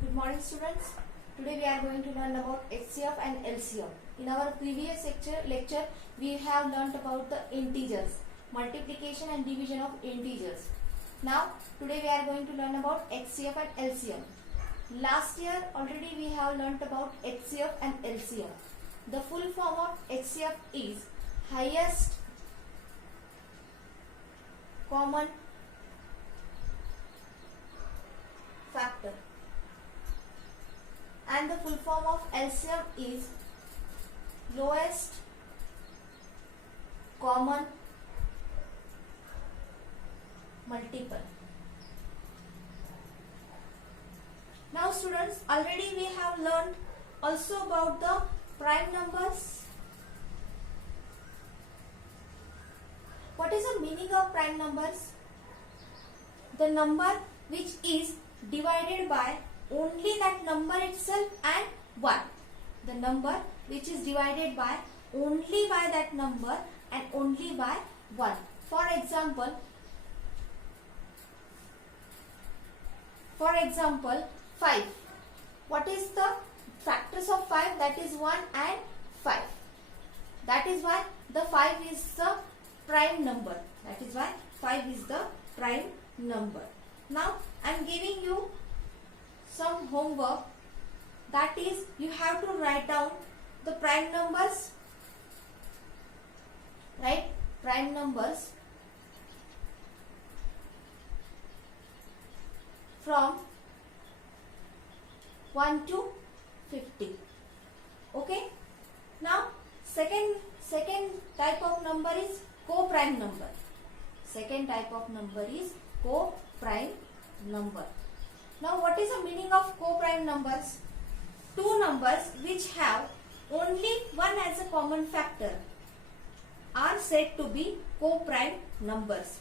Good morning students. Today we are going to learn about HCF and LCM. In our previous lecture we have learnt about the integers, multiplication and division of integers. Now today we are going to learn about HCF and LCM. Last year already we have learnt about HCF and LCM. The full form of HCF is highest common factor. And the full form of LCM is lowest common multiple. Now students, already we have learned also about the prime numbers. What is the meaning of prime numbers? The number which is divided by only that number itself and 1. The number which is divided by only by that number and only by 1. For example, 5. What is the factors of 5? That is 1 and 5. That is why the 5 is the prime number. That is why 5 is the prime number. Now I am giving you some homework, that is you have to write down the prime numbers. Write prime numbers from 1 to 50. Okay. Now second type of number is co-prime number. Second type of number is co-prime number. Now what is the meaning of co-prime numbers? Two numbers which have only one as a common factor are said to be co-prime numbers.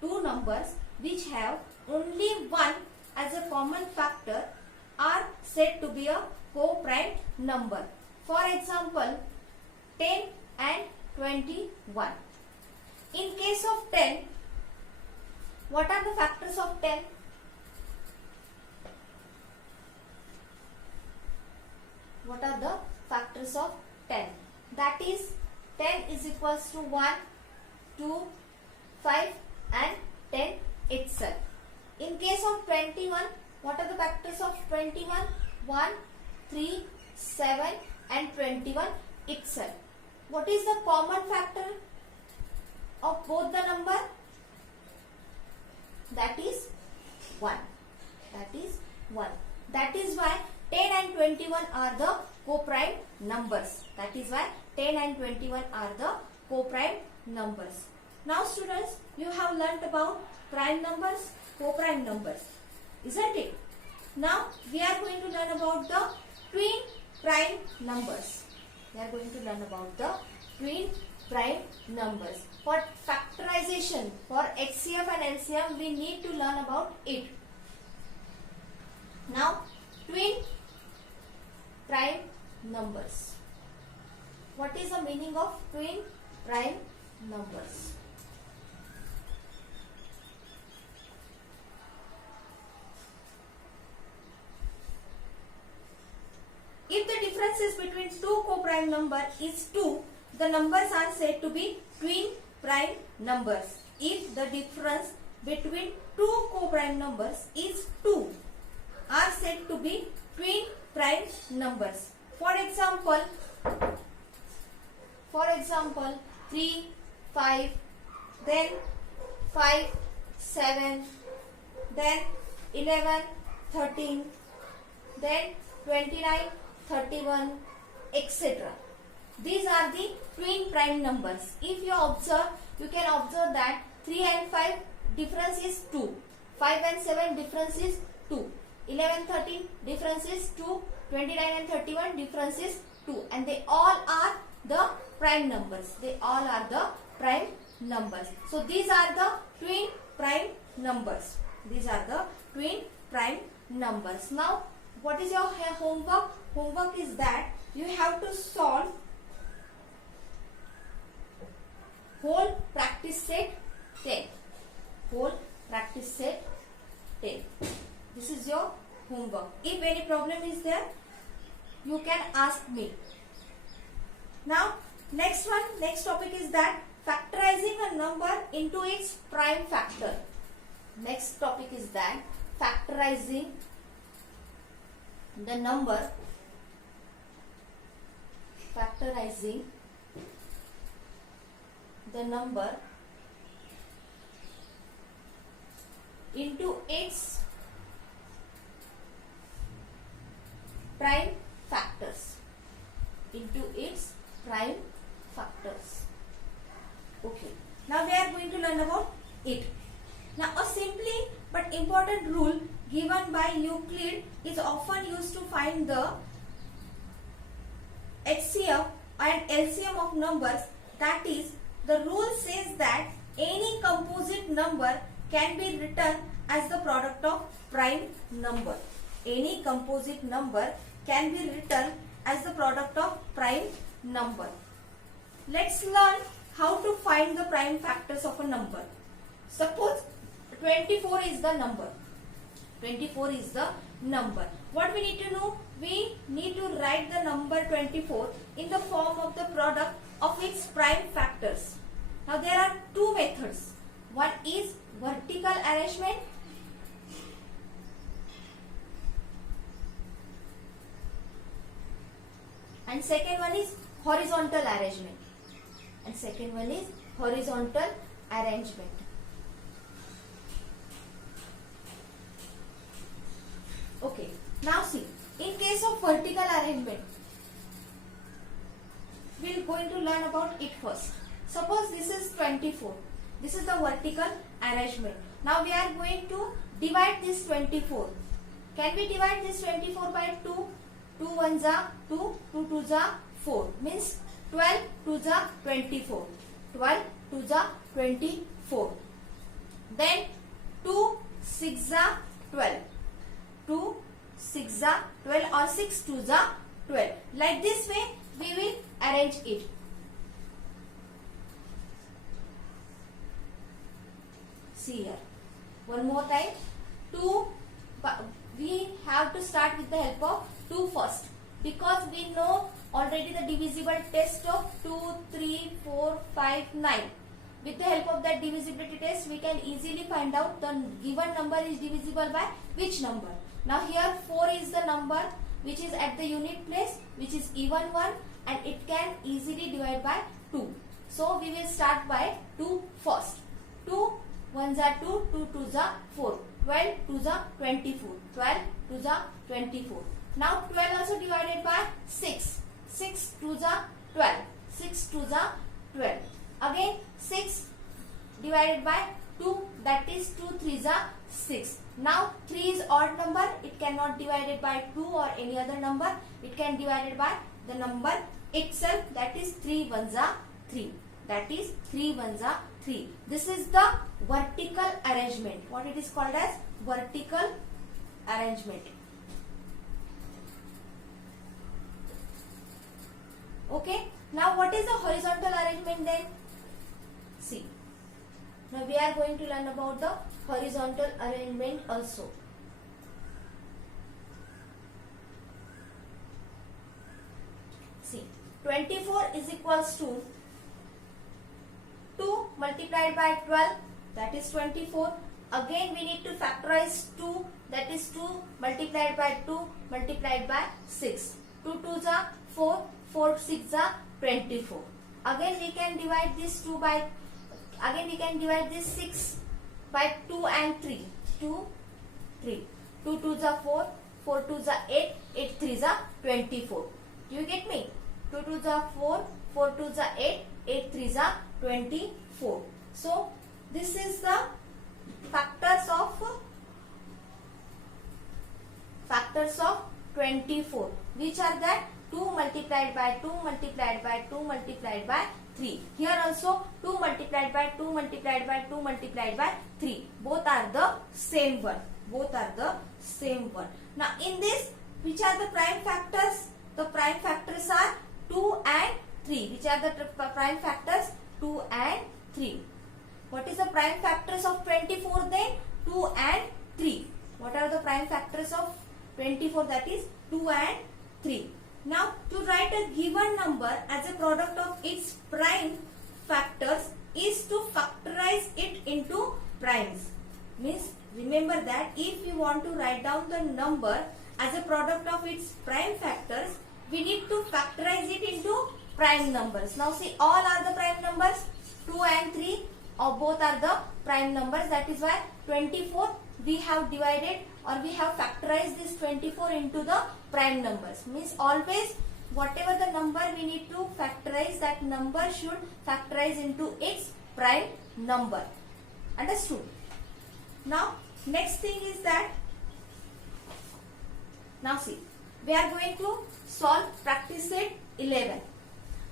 Two numbers which have only one as a common factor are said to be a co-prime number. For example, 10 and 21. In case of 10, what are the factors of 10? What are the factors of 10? That is 10 is equals to 1, 2, 5 and 10 itself. In case of 21, what are the factors of 21? 1, 3, 7 and 21 itself. What is the common factor of both the number? That is 1. That is 1. That is why 10 and 21 are the co-prime numbers. That is why 10 and 21 are the co-prime numbers. Now students, you have learnt about prime numbers, co-prime numbers, isn't it? Now we are going to learn about the twin prime numbers. We are going to learn about the twin prime numbers. For factorization, for HCF and LCM, we need to learn about it. Now, twin prime numbers. What is the meaning of twin prime numbers? If the differences between two co-prime numbers is 2, the numbers are said to be twin prime numbers. If the difference between two co-prime numbers is 2, are said to be twin prime numbers. For example, 3, 5, then 5, 7, then 11, 13, then 29, 31, etc. These are the twin prime numbers. If you observe, you can observe that 3 and 5 difference is 2. 5 and 7 difference is 2. 11, 13 difference is 2. 29 and 31 difference is 2. And they all are the prime numbers. They all are the prime numbers. So these are the twin prime numbers. These are the twin prime numbers. Now what is your homework? Homework is that you have to solve whole practice set 10. Whole practice set 10. This is your homework. If any problem is there, you can ask me. Now, next topic is that factorizing a number into its prime factor. Next topic is that factorizing the number into its prime factors. Okay. Now we are going to learn about it. Now a simply but important rule given by Euclid is often used to find the HCF and LCM of numbers. That is, the rule says that any composite number can be written as the product of prime number. Any composite number can be written as the product of prime number. Let's learn how to find the prime factors of a number. Suppose 24 is the number. 24 is the number. What we need to know? We need to write the number 24 in the form of the product of its prime factors. Now there are two methods. One is vertical arrangement and second one is horizontal arrangement. Okay, now see, in case of vertical arrangement, we are going to learn about it first. Suppose this is 24. This is the vertical arrangement. Now we are going to divide this 24. Can we divide this 24 by 2? 2 1s are 2, 2 2s are 4. Means 12 2s are 24. 12 2s are 24. Then 2 6s are 12. 2 6s are 12 or 6 2s are 12. Like this way we will arrange it. See here. One more time. 2. We have to start with the help of 2 first. Because we know already the divisible test of 2, 3, 4, 5, 9. With the help of that divisibility test, we can easily find out the given number is divisible by which number. Now here 4 is the number which is at the unit place, which is even one, and it can easily divide by 2. So we will start by 2 first. 2 1s are 2, 2 2s are 4. 12 2s are 24. 12 2s are 24. Now 12 also divided by 6. 6 2s are 12. 6 2s are 12. Again 6 divided by 2, that is 2 3s are 6. Now 3 is odd number. It cannot divided by 2 or any other number. It can divided by the number itself, that is 3 1s are 3. That is 3 1s are 3. This is the vertical arrangement. What it is called as vertical arrangement. Okay. Now what is the horizontal arrangement then? See. Now we are going to learn about the horizontal arrangement also. See. 24 is equals to 2 multiplied by 12, that is 24. Again we need to factorize 2, that is 2 multiplied by 2 multiplied by 6. 2 2s are 4, 4 6 are 24. Again we can divide this 6 by 2 and 3. 2 3. 2 2s are 4, 4 2s are 8, 8 3s are 24. Do you get me? 2 2s are 4, 4 2s are 8, 8 3s are 24. So this is the factors of 24, which are that 2 multiplied by 2 multiplied by 2 multiplied by 3. Here also 2 multiplied by 2 multiplied by 2 multiplied by 3. Both are the same one. Now in this, which are the prime factors? The prime factors are 2 and 3. Which are the prime factors? 2 and 3. What is the prime factors of 24 then? 2 and 3. What are the prime factors of 24, that is 2 and 3. Now to write a given number as a product of its prime factors is to factorize it into primes. Means remember that if you want to write down the number as a product of its prime factors, we need to factorize it into prime numbers. Now see, all are the prime numbers, 2 and 3 or both are the prime numbers. That is why 24 we have divided or we have factorized this 24 into the prime numbers. Means always whatever the number we need to factorize, that number should factorize into its prime number. Understood? Now next thing is that, now see, we are going to solve practice set 11.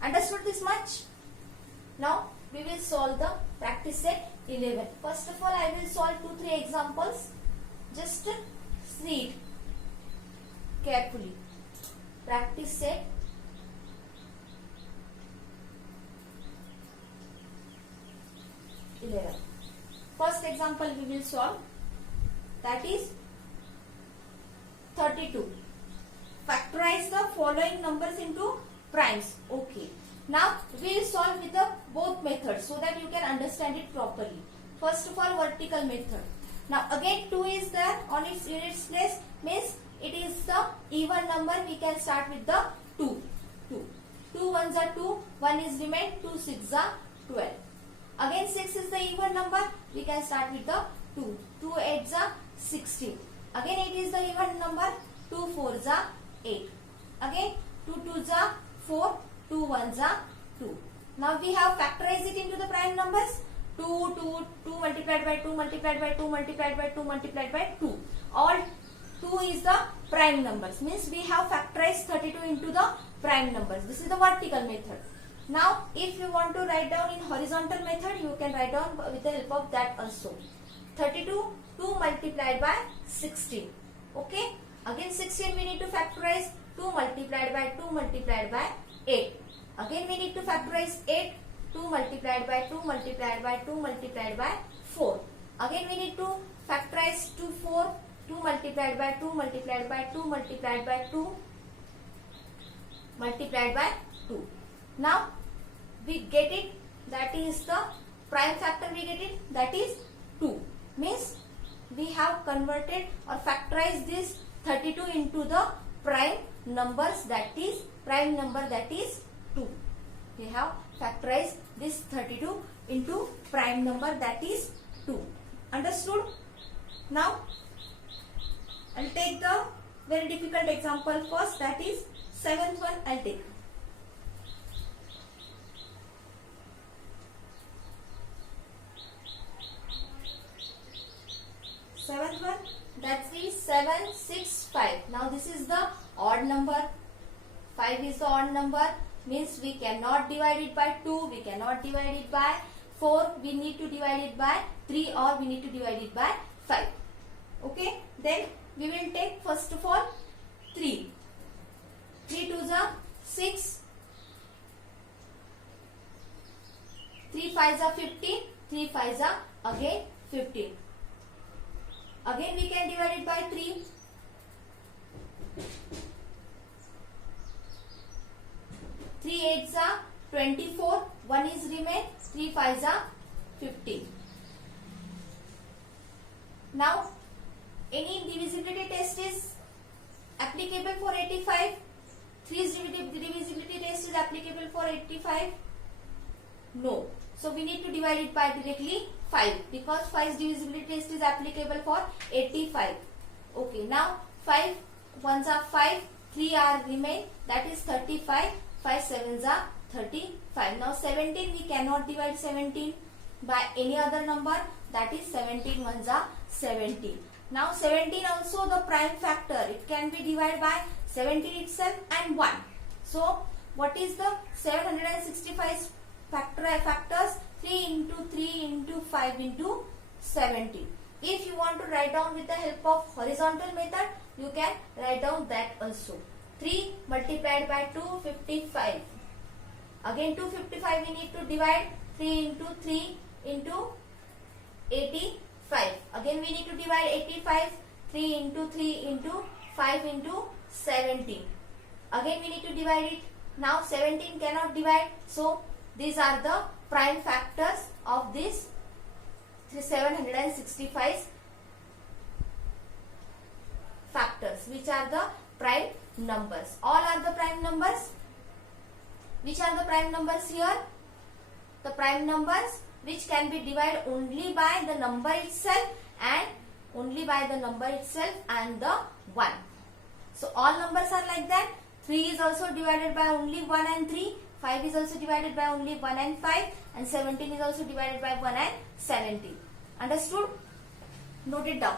Understood this much? Now we will solve the practice set 11. First of all, I will solve 2-3 examples. Just read carefully. Practice set 11. First example we will solve, that is 32. Factorize the following numbers into primes. Okay. Now we will solve with the both methods so that you can understand it properly. First of all, vertical method. Now again 2 is there on its units place, means it is the even number. We can start with the 2. 2 ones are 2, 1 is remain, 2 6 are 12. Again 6 is the even number. We can start with the 2. 2 8s are 16. Again 8 is the even number. 2 4s are 8. Again 2 2s are 4. 2 1s are 2. Now we have factorized it into the prime numbers. 2 multiplied by 2 multiplied by 2 multiplied by 2 multiplied by 2. All 2 is the prime numbers. Means we have factorized 32 into the prime numbers. This is the vertical method. Now if you want to write down in horizontal method, you can write down with the help of that also. 32, 2 multiplied by 16. Okay. Again 16 we need to factorize. 2 multiplied by 2 multiplied by 8. Again we need to factorize 8. 2 multiplied by 2 multiplied by 2 multiplied by 4. Again we need to factorize 2 4. 2 multiplied by 2 multiplied by 2 multiplied by 2 multiplied by 2. Now we get it, that is the prime factor, we get it, that is 2. Means we have converted or factorized this 32 into the prime numbers, that is prime number, that is 2. We have factorized this 32 into prime number, that is 2. Understood? Now I will take the very difficult example first, that is 7th one I will take. Seventh one, that is 7 6 5. Now this is the odd number. 5 is the odd number. Means we cannot divide it by 2. We cannot divide it by 4. We need to divide it by 3 or we need to divide it by 5. Okay. Then we will take first of all 3. 3 2s are 6. 3 5s are 15. 3 5s are again 15. Again we can divide it by 3. 3 8s are 24. 1 is remain. 3 5s are 15. Now any divisibility test is applicable for 85. 3's divisibility test is applicable for 85. No. So we need to divide it by directly 5 because 5's divisibility test is applicable for 85. Okay. Now 5 1s are 5. 3 are remain. That is 35. 5 7s are 35. Now 17 we cannot divide 17 by any other number. That is 17 1s are 17. Now 17 also the prime factor. It can be divided by 17 itself and 1. So what is the 765 factors? 3 into 3 into 5 into 17. If you want to write down with the help of horizontal method, you can write down that also. 3 multiplied by 255. Again 255 we need to divide. 3 into 3 into 85. Again we need to divide 85. 3 into 3 into 5 into 17. Again we need to divide it. Now 17 cannot divide, so these are the prime factors of this 765 factors, which are the prime numbers. All are the prime numbers. Which are the prime numbers here? The prime numbers which can be divided only by the number itself and only by the number itself and the 1. So all numbers are like that. 3 is also divided by only 1 and 3. 5 is also divided by only 1 and 5. And 17 is also divided by 1 and 17. Understood? Note it down.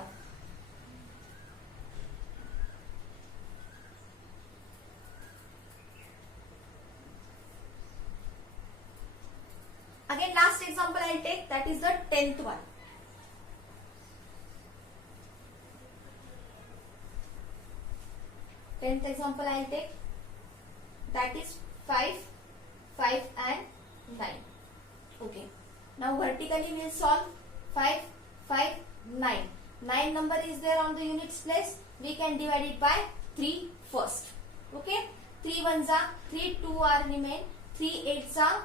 Again, last example I will take, that is the 10th one. 10th example I will take, that is 5, 5 and 9. Okay. Now vertically we will solve 5, 5, 9. 9 number is there on the units place. We can divide it by 3 first. Okay. 3 ones are 3, 2 are remain. 3 8s are